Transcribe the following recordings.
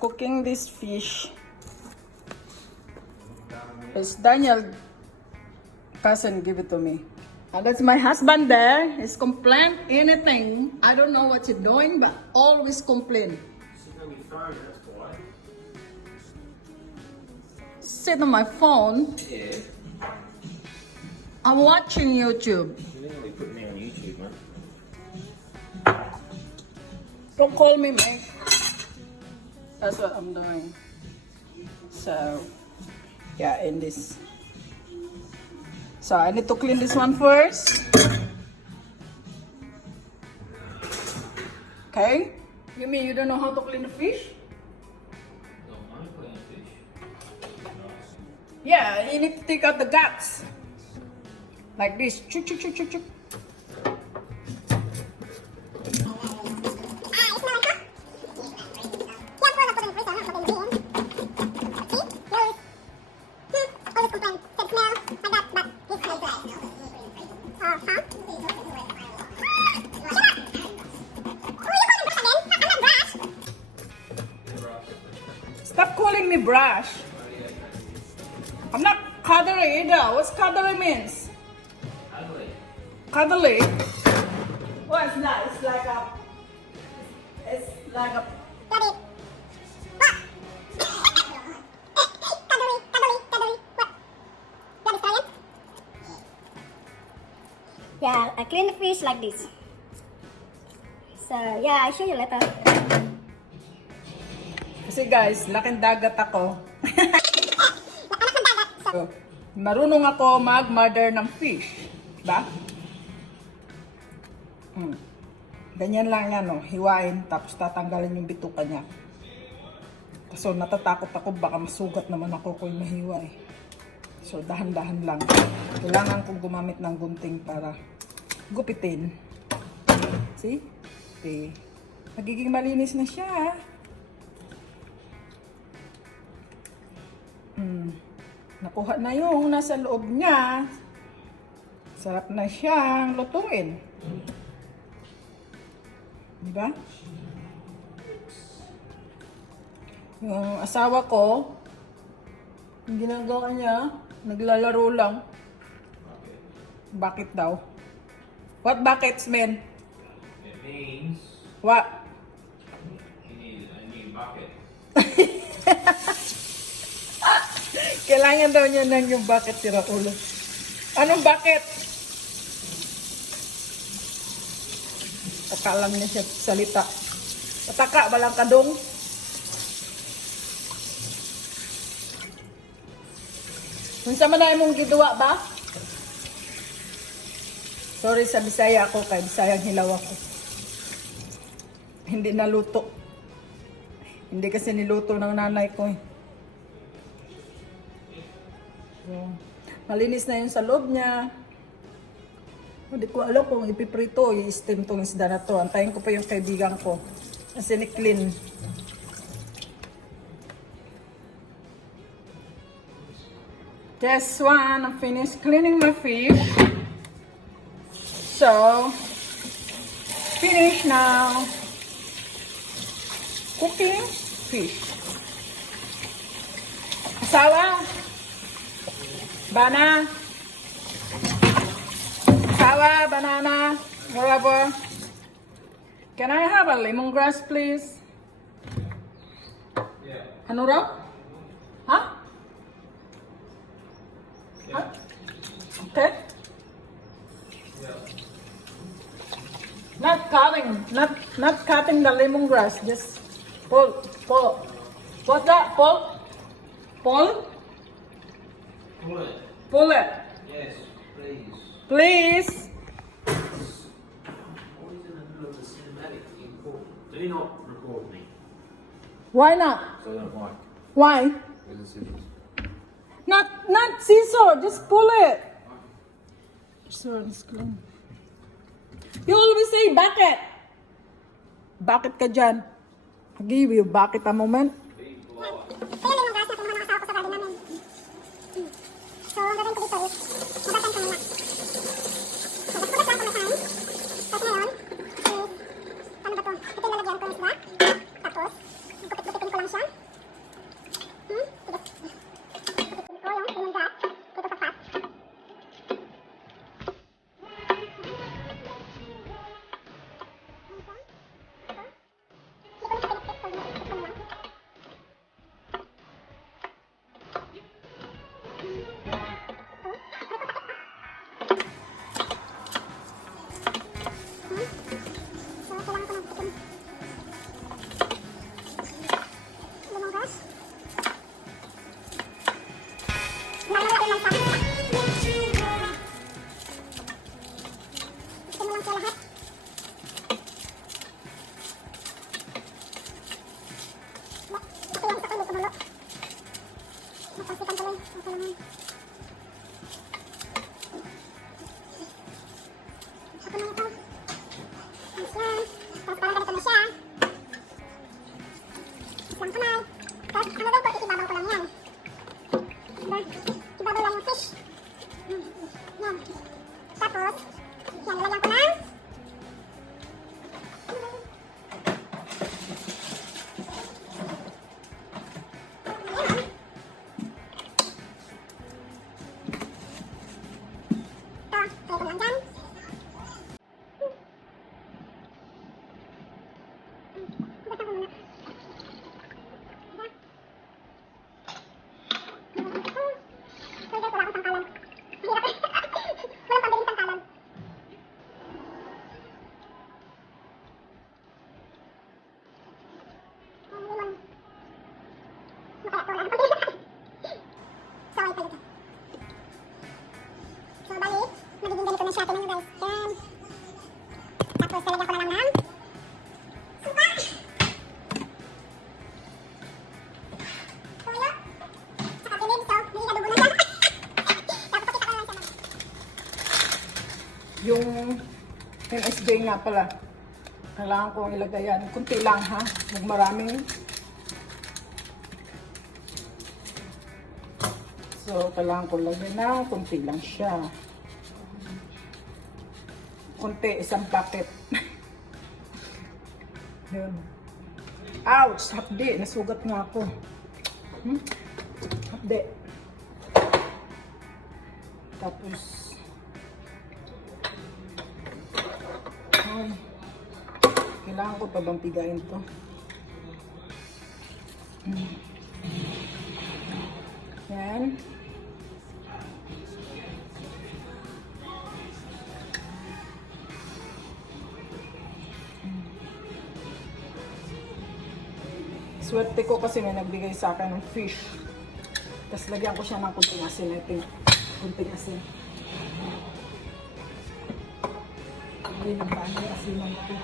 cooking this fish. It's Daniel cousin give it to me. And that's my husband there. He's complain anything. I don't know what he's doing, but always complain. Sit on your phone, that's why. Sit on my phone. Yeah. I'm watching YouTube. You literally put me on YouTube, man. Don't call me mate. That's what I'm doing. So, yeah, in this. So I need to clean this one first. Okay? You mean you don't know how to clean the fish? Don't mind putting fish. Yeah, you need to take out the guts. Like this. Chuk, chuk, chuk, chuk, chuk. Stop calling me brush. I'm not cuddly either. What's cuddly means? Ugly. Cuddly? What's that? It's like a... It's like a... Yeah, I clean the fish like this. So yeah, I'll show you later. Kasi guys, laking dagat ako. So, marunong ako mag-mother ng fish. Diba? Ganyan lang yan, no? Hiwain, tapos tatanggalin yung bituka niya. So, natatakot ako, baka masugat naman ako kung mahiwa eh. So, dahan-dahan lang. Kailangan kong gumamit ng gunting para gupitin. See? Okay. Magiging malinis na siya. Nakuha na yung nasa loob niya. Sarap na siyang lutuin. Diba? Yung asawa ko, yung ginagawa niya, naglalaro lang. Bakit daw? What buckets mean? It means What? you need a new bucket. Kailangan daw niya ng yung bucket, sira ulo. Anong bucket? Kakalam niya siya salita. Pataka, balang kadong. Unsa man na imong giduwa ba? Sorry sa Bisaya ako, kay Bisayang hilaw ako. Hindi naluto. Hindi kasi niluto ng nanay ko eh. So, malinis na yun sa loob niya. Hindi ko alam kung ipiprito, i-steam tong isda na to. Antayin ko pa yung kaibigan ko. Kasi ni-clean. Guess one, I'm finished cleaning my fish. So, finish now. Cooking fish. Asawa. Bana. Asawa, banana, whatever. Can I have a lemongrass, please? Yeah. Ano raw? Huh? Huh? Okay. Yeah. Not cutting the lemongrass. Just pull. What's that? Pull? Pull it. Pull it. Yes, please. Please. Always in the middle of the cinematic. Important. Do not record me. Why not? So I don't like. Why? With the scissors. Not scissor. Just pull it. Scissor and screw. You always say bucket. Bakit ka dyan? I'll give you bucket a moment. Big blower. Kaya yung gas na kumuha ng asawa ko sa garden namin. So, ang gagawin ko dito is, mabatan ko muna. So, nagpugas lang ako ng time. Tapos ngayon, is, ano ba to? Ito yung lalagyan ko ng isda. Tapos, gupit-gupitin ko lang na siya. Tigas. Ito yung lemongrass. Ito sa pot. Tapos, yan, lalagyan ko ng yan. Ito, lagyan ko lang dyan. Basta ko muna. Pwede, wala akong tangkalan. Hirap eh. Walang pabiling tangkalan. Lemon. Makaya ko, wala akong pabiling tangkalan. So, ay pala ito. So, balik. Magiging ganito na siya. Tingnan nyo guys. Yan. Tapos, lalagyan ko na lang ng suka. Tuyo. Tsaka bilib. So, hindi nadugo na siya. Tapos, pakita ko na lang siya. Yung NSJ nga pala. Kailangan kong ilagay yan. Kunti lang ha. Huwag maraming. So, kailangan ko lagay na. Kunti lang siya. Kunti, isang packet. Yun. Ouch! Hapdi. Nasugat nga ako. Hapdi. Tapos, ay, kailangan ko pa bang pigain to? Yan. Swerte ko kasi may nagbigay sa akin ng fish. Tapos lagyan ko siya ng kunting asin. Ito kunting asin. Hindi na ba ang asinan ito?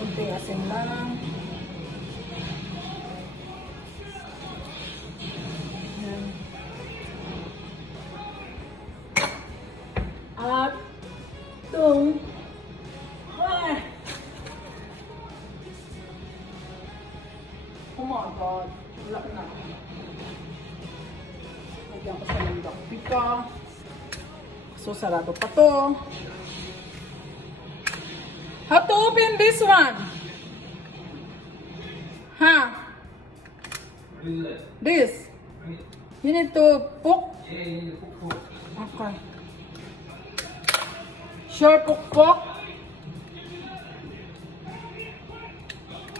Kunting asin lang. Yan. At itong oh my God, wala na. Lagyan ko sa landak pika. So, sarado pa to. How to open this one? Huh? This? You need to poke? Yeah, you need to cook. Okay. Sure, poke.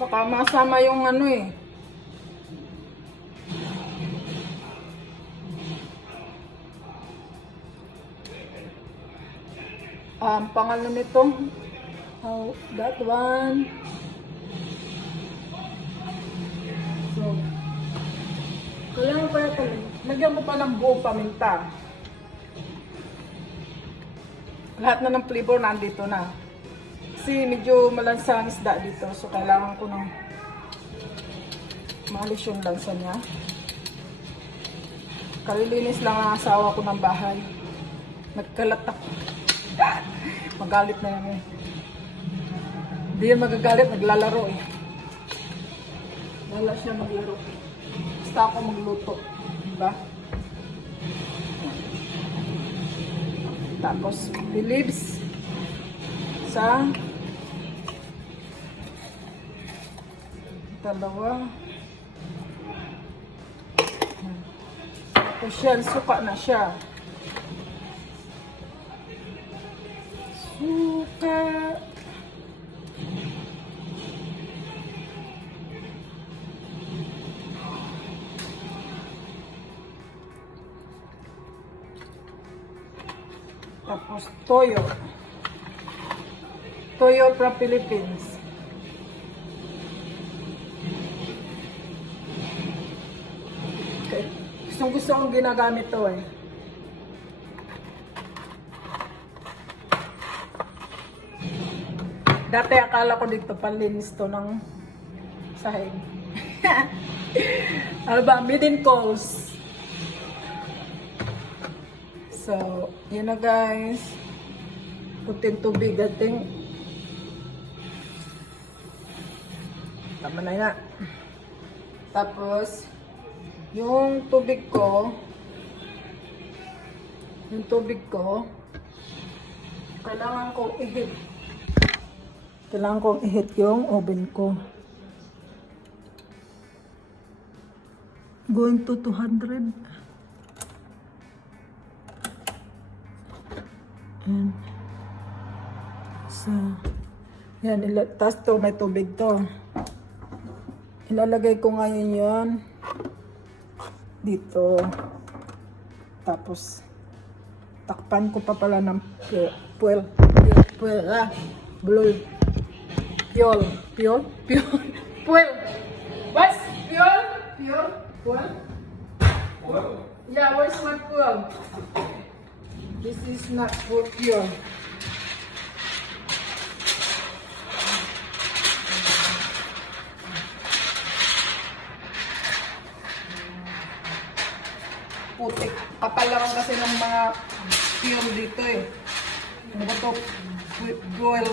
Baka masama yung ano eh. Pangalan nito. Oh, that one. So, kailangan pa ito. Lagyan ko pa ng buong paminta. Lahat na ng flavor nandito na. Kasi medyo malansa ang isda dito. So, kailangan ko ng maalis yung lansa niya. Kalilinis lang ang asawa ko ng bahay. Nagkalat ako. Magalit na yan eh. Hindi yan magagalit, naglalaro eh. Lala siya maglaro. Basta ako magluto. Diba? Tapos, leaves sa Dalawa. Tapos yan, suka na siya. Suka. Tapos toyo. Toyo from Philippines. Okay. Gusto kong ginagamit to eh. Dati akala ko dito panlinis to ng sahig. Ano ba? Midin coals. So, yun na guys. Putin tubig ating. Tama na yan. Tapos, yung tubig ko, kailangan kong ihit. Kailangan kong ihit yung oven ko. Going to 200. And, so, yan, tas to, may tubig to. Ilalagay ko ngayon yun dito. Tapos, takpan ko pa pala ng fuel. What's fuel? Fuel? Yeah, where's my fuel? This is not fuel. Putik. Kapal lang kasi ng mga fuel dito eh. Ano ba ito? Fuel.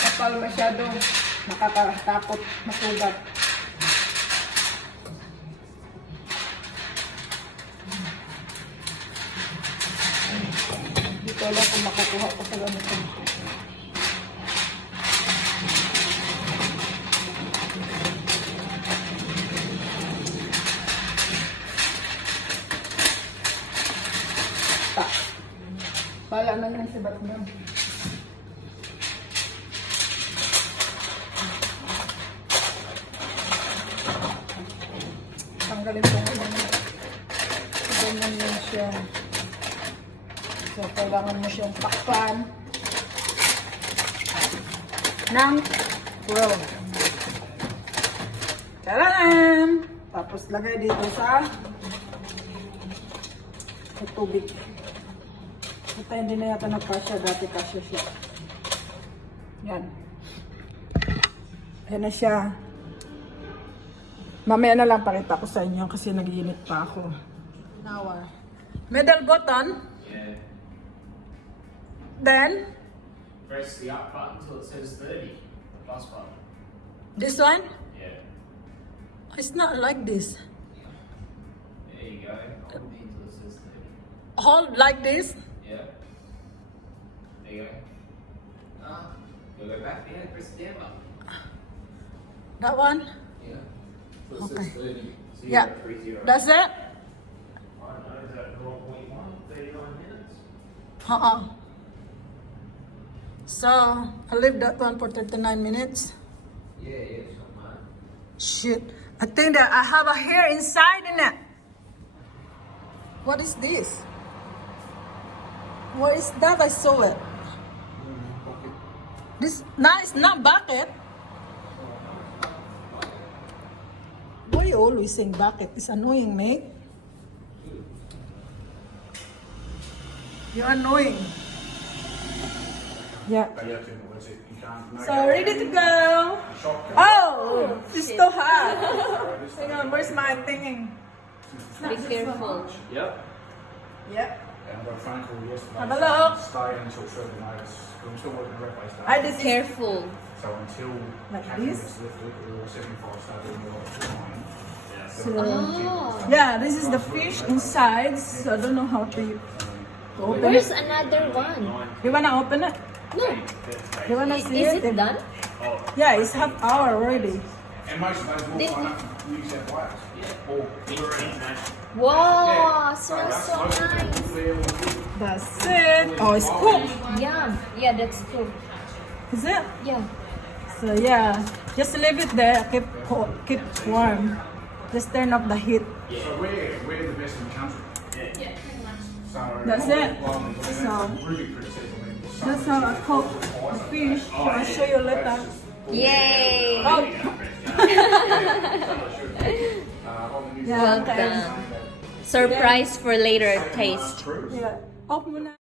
Kapal masyado. Nakakatakot masugat. Dito lang kung makukuha ko sa ganito. Bala na yan si Batman. Tanggalin ko ngayon. Ganyan yan siya. So, kailangan mo siyang takpan ng fuel. Kailangan! Tapos lagay dito sa tubig. Ito hindi na yata nagkasya. Dati kasya siya. Yan. Ayan na siya. Mamaya na lang pakita ko sa inyo kasi nag-init pa ako. Hour. Middle button. Yeah. Then, Press the up button until it says 30. The plus button. this one. Yeah. It's not like this. There you go. Hold it until it says 30. Hold like this. Yeah. There you go. You'll go back there and press the down button. That one. Yeah. So it Okay. says 30. So you Yeah. got 30. That's it. I don't know, is that 0.1? 39 minutes? So, I leave that one for 39 minutes. Yeah, it's not mine. Shit. I think that I have a hair inside in it. What is this? What is that? I saw it. This, no, it's not bucket. Why you always saying bucket? It's annoying, mate. You're annoying. Yeah. So, ready to go. Oh, it's so hot. Hang on, where's my thinking? Be careful. Yep. Yep. And I got a phone call yesterday. Have a look. Stay until further notice. I'm still working the red station. I just Careful. So until Like Catherine this? is lifted, or 75 start doing the other line. So, Oh. yeah, this is the fish inside. So I don't know how to open Where's it. another one? You wanna open it? No. You wanna see Is it? it done? Yeah, it's half hour already. And most of those This- walk up from New South Wales. Yeah. Or Wow, so smells that's so most of the nice. people there will do. That's it. Oh, it's cooked. Yeah, yeah, that's true. Is it? Yeah. So yeah, just leave it there. Keep warm. Just turn off the heat. So we're the best in the country. Yeah. So That's it. Well, I mean, So- that's really criticism. I mean, some That's how I cook the fish. I'll show you later. Yay! Oh, on the news Yeah, Well okay. done. Surprise for later taste. cruise. yeah. Off muna.